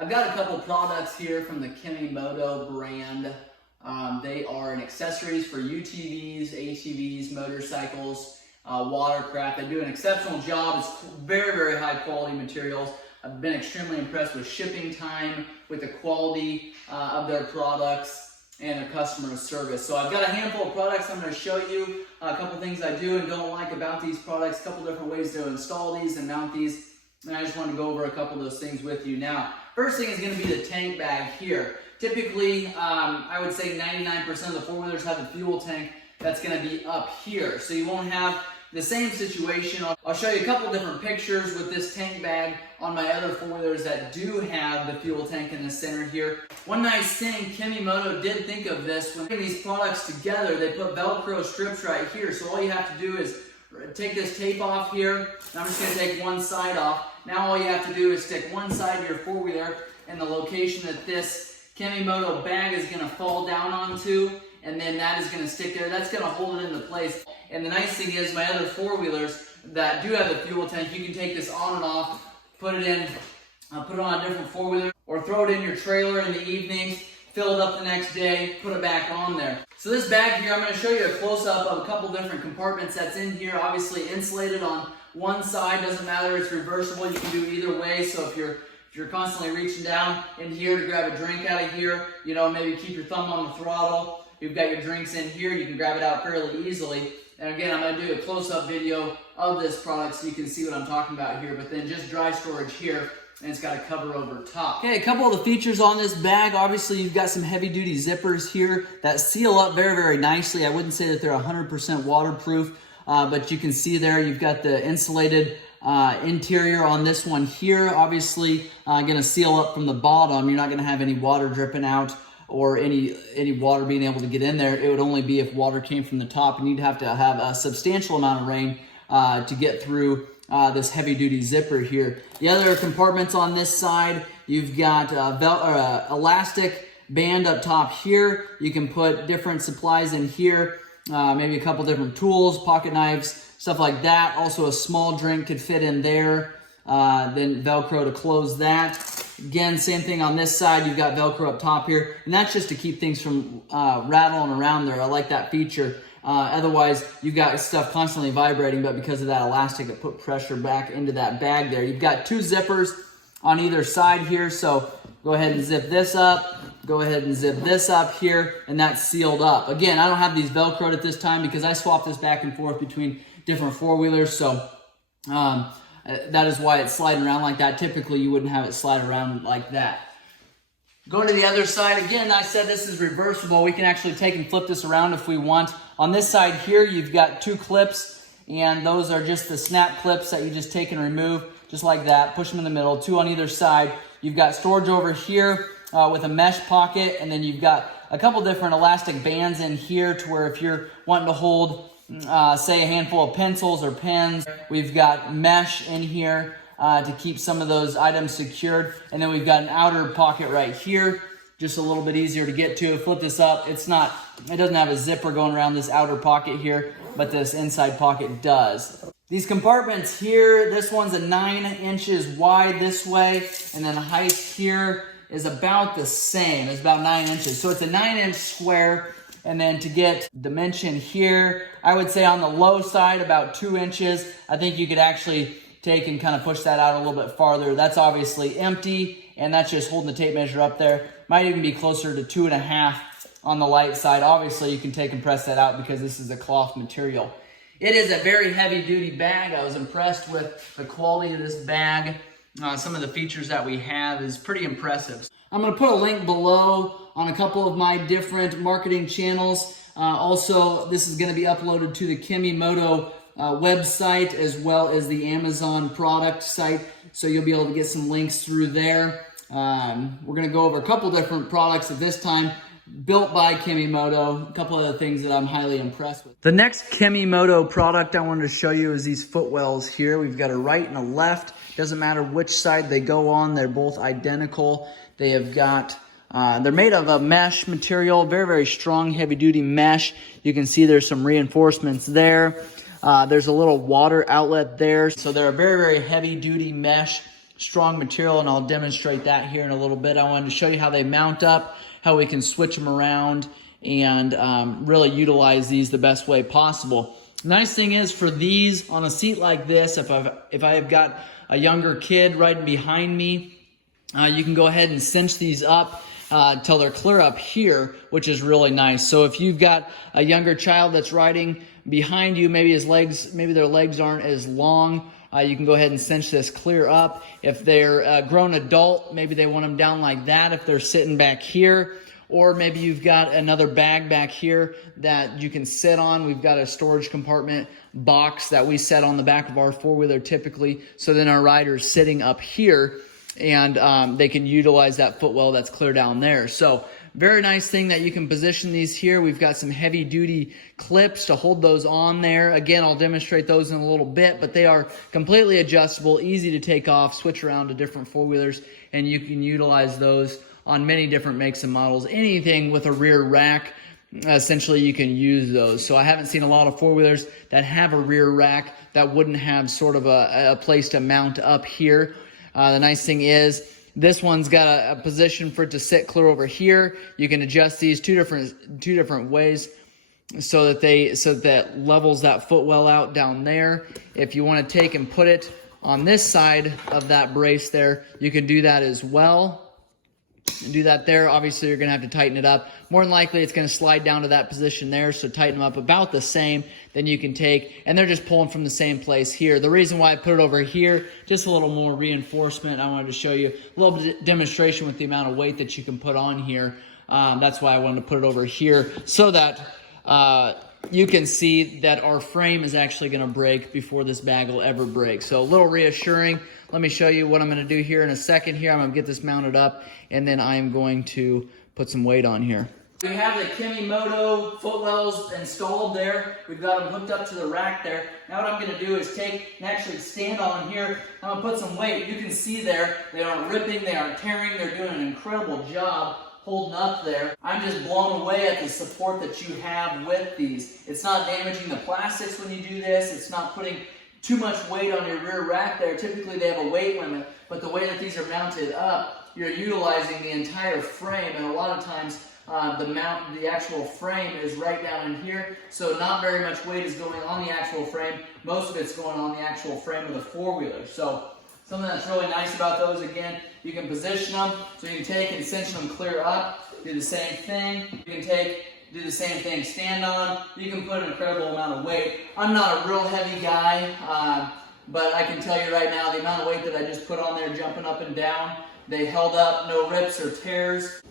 I've got a couple products here from the Kemi-Moto brand. They are accessories for UTVs, ATVs, motorcycles, watercraft. They do an exceptional job. It's very, very high quality materials. I've been extremely impressed with shipping time, with the quality of their products, and their customer service. So I've got a handful of products I'm going to show you, a couple things I do and don't like about these products, a couple different ways to install these and mount these, and I just want to go over a couple of those things with you now. First thing is going to be the tank bag here. Typically, I would say 99% of the four-wheelers have a fuel tank that's going to be up here, so you won't have the same situation. I'll show you a couple different pictures with this tank bag on my other four-wheelers that do have the fuel tank in the center here. One nice thing, Kemi-Moto did think of this when putting these products together. They put Velcro strips right here, so all you have to do is take this tape off here. I'm just going to take one side off. Now all you have to do is stick one side of your four-wheeler in the location that this Kemi-Moto bag is going to fall down onto, and then that is going to stick there. That's going to hold it into place. And the nice thing is, my other four-wheelers that do have the fuel tank, you can take this on and off, put it on a different four-wheeler, or throw it in your trailer in the evenings, fill it up the next day, put it back on there. So this bag here, I'm going to show you a close-up of a couple different compartments that's in here. Obviously insulated on one side, doesn't matter, it's reversible. You can do either way. So if you're constantly reaching down in here to grab a drink out of here, you know, maybe keep your thumb on the throttle. You've got your drinks in here, you can grab it out fairly easily. And again, I'm going to do a close-up video of this product so you can see what I'm talking about here, but then just dry storage here, and it's got a cover over top. Okay, a couple of the features on this bag. Obviously, you've got some heavy-duty zippers here that seal up very, very nicely. I wouldn't say that they're 100% waterproof, but you can see there you've got the insulated interior on this one here. Obviously, going to seal up from the bottom. You're not going to have any water dripping out or any water being able to get in there. It would only be if water came from the top, and you'd have to have a substantial amount of rain to get through this heavy-duty zipper here. The other compartments on this side, you've got elastic band up top here. You can put different supplies in here, maybe a couple different tools, pocket knives, stuff like that. Also, a small drink could fit in there. Then Velcro to close that. Again, same thing on this side. You've got Velcro up top here, and that's just to keep things from rattling around there. I like that feature. Otherwise, you've got stuff constantly vibrating, but because of that elastic, it put pressure back into that bag there. You've got two zippers on either side here, so go ahead and zip this up. Go ahead and zip this up here, and that's sealed up. Again, I don't have these Velcroed at this time because I swapped this back and forth between different four-wheelers, so that is why it's sliding around like that. Typically, you wouldn't have it slide around like that. Going to the other side, again, I said this is reversible. We can actually take and flip this around if we want. On this side here, you've got two clips, and those are just the snap clips that you just take and remove, just like that. Push them in the middle, two on either side. You've got storage over here with a mesh pocket, and then you've got a couple different elastic bands in here to where if you're wanting to hold say a handful of pencils or pens, we've got mesh in here to keep some of those items secured. And then we've got an outer pocket right here, just a little bit easier to get to. Flip this up. It doesn't have a zipper going around this outer pocket here, but this inside pocket does. These compartments here, this one's a 9 inches wide this way, and then the height here is about the same. It's about 9 inches. So it's a 9-inch square. And then to get dimension here, I would say on the low side, about 2 inches. I think you could actually take and kind of push that out a little bit farther. That's obviously empty, and that's just holding the tape measure up there. Might even be closer to 2.5 on the light side. Obviously, you can take and press that out because this is a cloth material. It is a very heavy-duty bag. I was impressed with the quality of this bag. Some of the features that we have is pretty impressive. I'm going to put a link below on a couple of my different marketing channels. Also, this is going to be uploaded to the Kemi-Moto website as well as the Amazon product site, so you'll be able to get some links through there. We're going to go over a couple different products at this time built by Kemi-Moto, a couple of the things that I'm highly impressed with. The next Kemi-Moto product I wanted to show you is these footwells here. We've got a right and a left. Doesn't matter which side they go on, they're both identical. They have got, they're made of a mesh material, very, very strong, heavy-duty mesh. You can see there's some reinforcements there. There's a little water outlet there. So they're a very, very heavy-duty mesh strong material, and I'll demonstrate that here in a little bit. I wanted to show you how they mount up, how we can switch them around, and really utilize these the best way possible. Nice thing is, for these on a seat like this, if I have got a younger kid riding behind me, you can go ahead and cinch these up till they're clear up here, which is really nice. So if you've got a younger child that's riding behind you, maybe their legs aren't as long, you can go ahead and cinch this clear up. If they're a grown adult, maybe they want them down like that if they're sitting back here. Or maybe you've got another bag back here that you can sit on. We've got a storage compartment box that we set on the back of our four-wheeler typically. So then our rider's sitting up here, and they can utilize that footwell that's clear down there. So very nice thing that you can position these here. We've got some heavy duty clips to hold those on there. Again, I'll demonstrate those in a little bit, but they are completely adjustable, easy to take off, switch around to different four-wheelers, and you can utilize those on many different makes and models. Anything with a rear rack, essentially you can use those. So I haven't seen a lot of four-wheelers that have a rear rack that wouldn't have sort of a place to mount up here. The nice thing is, this one's got a position for it to sit clear over here. You can adjust these two different ways so that levels that footwell out down there. If you want to take and put it on this side of that brace there, you can do that as well. And do that there. Obviously, you're going to have to tighten it up. More than likely, it's going to slide down to that position there, so tighten them up about the same. Then you can take, and they're just pulling from the same place here. The reason why I put it over here, just a little more reinforcement. I wanted to show you a little bit of demonstration with the amount of weight that you can put on here. That's why I wanted to put it over here, so that you can see that our frame is actually going to break before this bag will ever break. So a little reassuring. Let me show you what I'm going to do here in a second here. I'm going to get this mounted up, and then I'm going to put some weight on here. We have the Kemi-Moto footwells installed there. We've got them hooked up to the rack there. Now what I'm going to do is take and actually stand on here. I'm going to put some weight. You can see there, they aren't ripping, they aren't tearing. They're doing an incredible job holding up there. I'm just blown away at the support that you have with these. It's not damaging the plastics when you do this. It's not putting too much weight on your rear rack there. Typically they have a weight limit, but the way that these are mounted up, you're utilizing the entire frame, and a lot of times the actual frame is right down in here, so not very much weight is going on the actual frame. Most of it's going on the actual frame of the four-wheeler. So something that's really nice about those, again, you can position them, so you can take and cinch them clear up, do the same thing. You can take, do the same thing, stand on. You can put an incredible amount of weight. I'm not a real heavy guy, but I can tell you right now, the amount of weight that I just put on there jumping up and down, they held up, no rips or tears.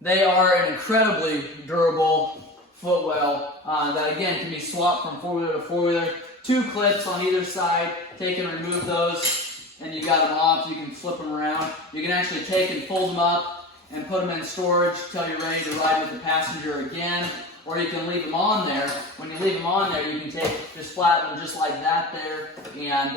They are an incredibly durable footwell that, again, can be swapped from four-wheeler to four-wheeler. 2 clips on either side. Take and remove those, and you got them off. You can flip them around. You can actually take and fold them up and put them in storage till you're ready to ride with the passenger again. Or you can leave them on there. When you leave them on there, you can just flatten them just like that there, and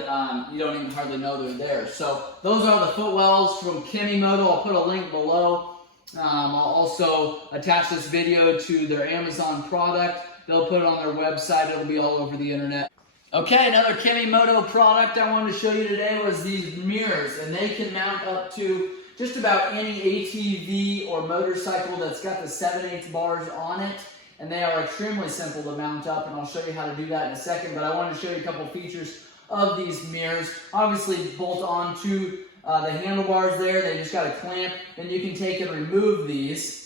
you don't even hardly know they're there. So those are the footwells from Kemi-Moto. I'll put a link below. I'll also attach this video to their Amazon product. They'll put it on their website. It'll be all over the internet. Okay, another Kemi-Moto product I wanted to show you today was these mirrors, and they can mount up to just about any ATV or motorcycle that's got the 7/8 bars on it. And they are extremely simple to mount up, and I'll show you how to do that in a second. But I wanted to show you a couple features of these mirrors. Obviously, bolt onto the handlebars there. They just got a clamp. Then you can take and remove these.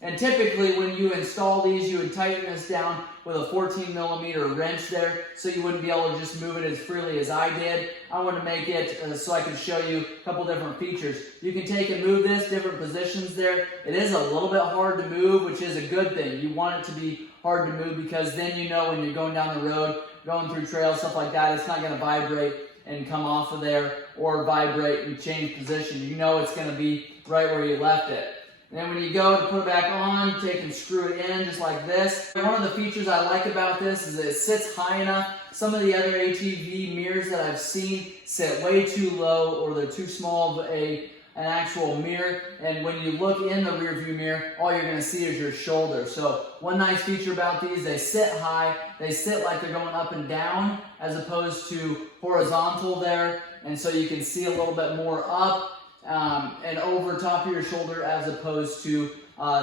And typically, when you install these, you would tighten this down with a 14mm wrench there, so you wouldn't be able to just move it as freely as I did. I want to make it so I can show you a couple different features. You can take and move this, different positions there. It is a little bit hard to move, which is a good thing. You want it to be hard to move because then you know when you're going down the road, going through trails, stuff like that, it's not going to vibrate and come off of there or vibrate and change position. You know it's going to be right where you left it. And then when you go to put it back on, take and screw it in just like this. One of the features I like about this is that it sits high enough. Some of the other ATV mirrors that I've seen sit way too low, or they're too small of an actual mirror. And when you look in the rear view mirror, all you're going to see is your shoulder. So one nice feature about these, they sit high. They sit like they're going up and down as opposed to horizontal there. and so you can see a little bit more up and over top of your shoulder as opposed to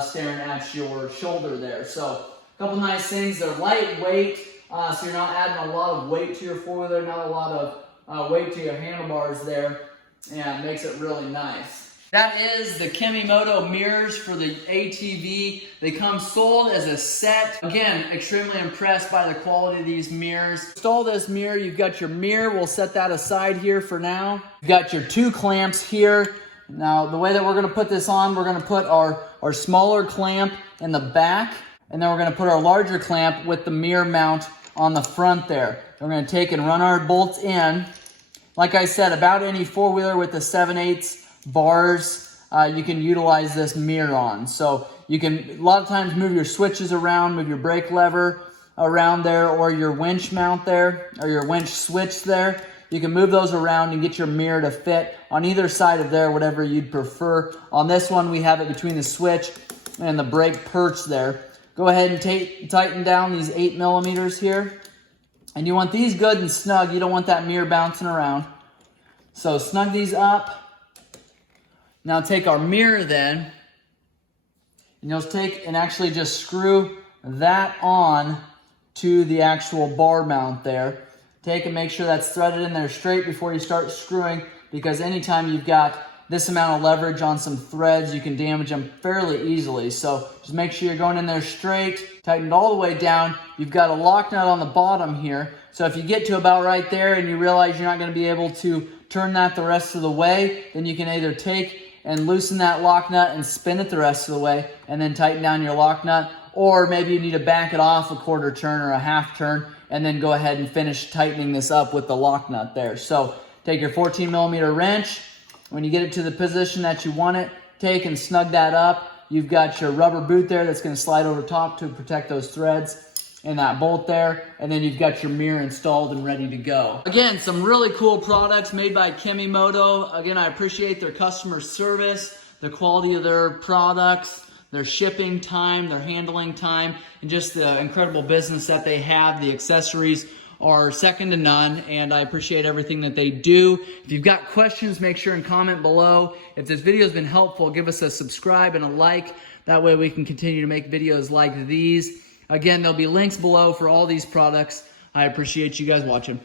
staring at your shoulder there. So a couple nice things. They're lightweight, so you're not adding a lot of weight to your four-wheeler, not a lot of weight to your handlebars there, and it makes it really nice. That is the Kemi-Moto mirrors for the ATV. They come sold as a set. Again, extremely impressed by the quality of these mirrors. Install this mirror. You've got your mirror. We'll set that aside here for now. You've got your two clamps here. Now, the way that we're going to put this on, we're going to put our smaller clamp in the back, and then we're going to put our larger clamp with the mirror mount on the front there. We're going to take and run our bolts in. Like I said, about any four-wheeler with the 7/8 bars, you can utilize this mirror on. So you can a lot of times move your switches around, move your brake lever around there, or your winch mount there, or your winch switch there. You can move those around and get your mirror to fit on either side of there, whatever you'd prefer. On this one, we have it between the switch and the brake perch there. Go ahead and tighten down these 8mm here. And you want these good and snug. You don't want that mirror bouncing around. So snug these up. Now take our mirror then, and you'll take and actually just screw that on to the actual bar mount there. Take and make sure that's threaded in there straight before you start screwing, because anytime you've got this amount of leverage on some threads, you can damage them fairly easily. So just make sure you're going in there straight, tighten it all the way down. You've got a lock nut on the bottom here. So if you get to about right there and you realize you're not going to be able to turn that the rest of the way, then you can either take and loosen that lock nut and spin it the rest of the way, and then tighten down your lock nut. Or maybe you need to back it off a quarter turn or a half turn, and then go ahead and finish tightening this up with the lock nut there. So take your 14mm wrench. When you get it to the position that you want it, take and snug that up. You've got your rubber boot there that's going to slide over top to protect those threads and that bolt there, and then you've got your mirror installed and ready to go. Again, some really cool products made by Kemi-Moto. Again, I appreciate their customer service, the quality of their products, their shipping time, their handling time, and just the incredible business that they have. The accessories are second to none, and I appreciate everything that they do. If you've got questions, make sure and comment below. If this video has been helpful, give us a subscribe and a like. That way we can continue to make videos like these. Again, there'll be links below for all these products. I appreciate you guys watching.